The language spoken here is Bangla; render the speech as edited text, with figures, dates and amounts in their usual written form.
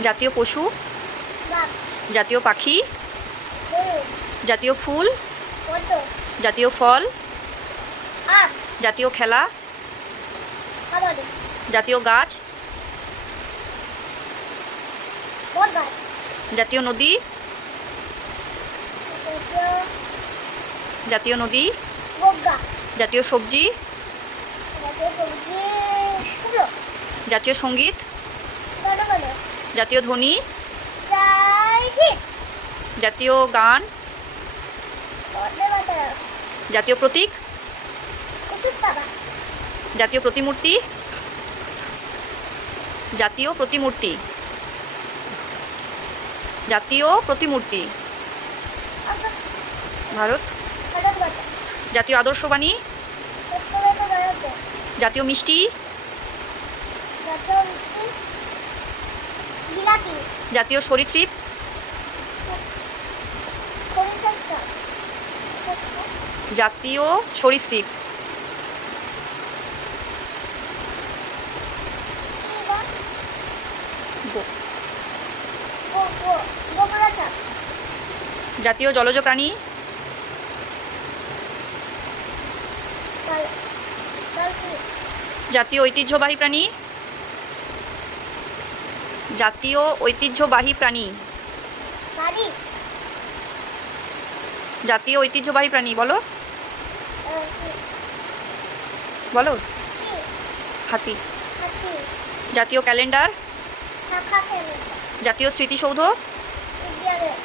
জাতীয় পশু, বাঘ, জাতীয় পাখি, গরু, জাতীয় ফুল, পদ্ম, জাতীয় ফল, আম, জাতীয় খেলা, কাবাডি, জাতীয় গাছ, বট গাছ, জাতীয় নদী, জাতীয় জাতীয় নদী, বগ্গা, জাতীয় সবজি, জাতীয় সবজি, কুমড়ো, জাতীয় সঙ্গীত, বড় বড়, জাতীয় ধ্বনি, জয় হিন্দ, জাতীয় গান, বন্দে মাতরম, জাতীয় প্রতীক, কুসুস্তাবা, জাতীয় প্রতিমূর্তি, জাতীয় প্রতিমূর্তি, জাতীয় প্রতিমূর্তি, অসুস, ভারত, ভারত মাতা, জাতীয় আদর্শবাণী, সত্যমেত জয়তে, জাতীয় মিষ্টি, জাতীয় মিষ্টি, জিলাপি, জাতীয় সরীসৃপ, খরিশস্য, জাতীয় সরীসৃপ, গোবরাচা, জাতীয় জলজ প্রাণী, ডলফিন, জাতীয় ঐতিহ্যবাহী প্রাণী, জাতীয় ঐতিহ্যবাহী প্রাণী, বাড়ি, জাতীয় ঐতিহ্যবাহী প্রাণী বলো বলো হাতি, হাতি, জাতীয় ক্যালেন্ডার, শাখা ক্যালেন্ডার, জাতীয় স্মৃতিসৌধ, বিদ্যালয়,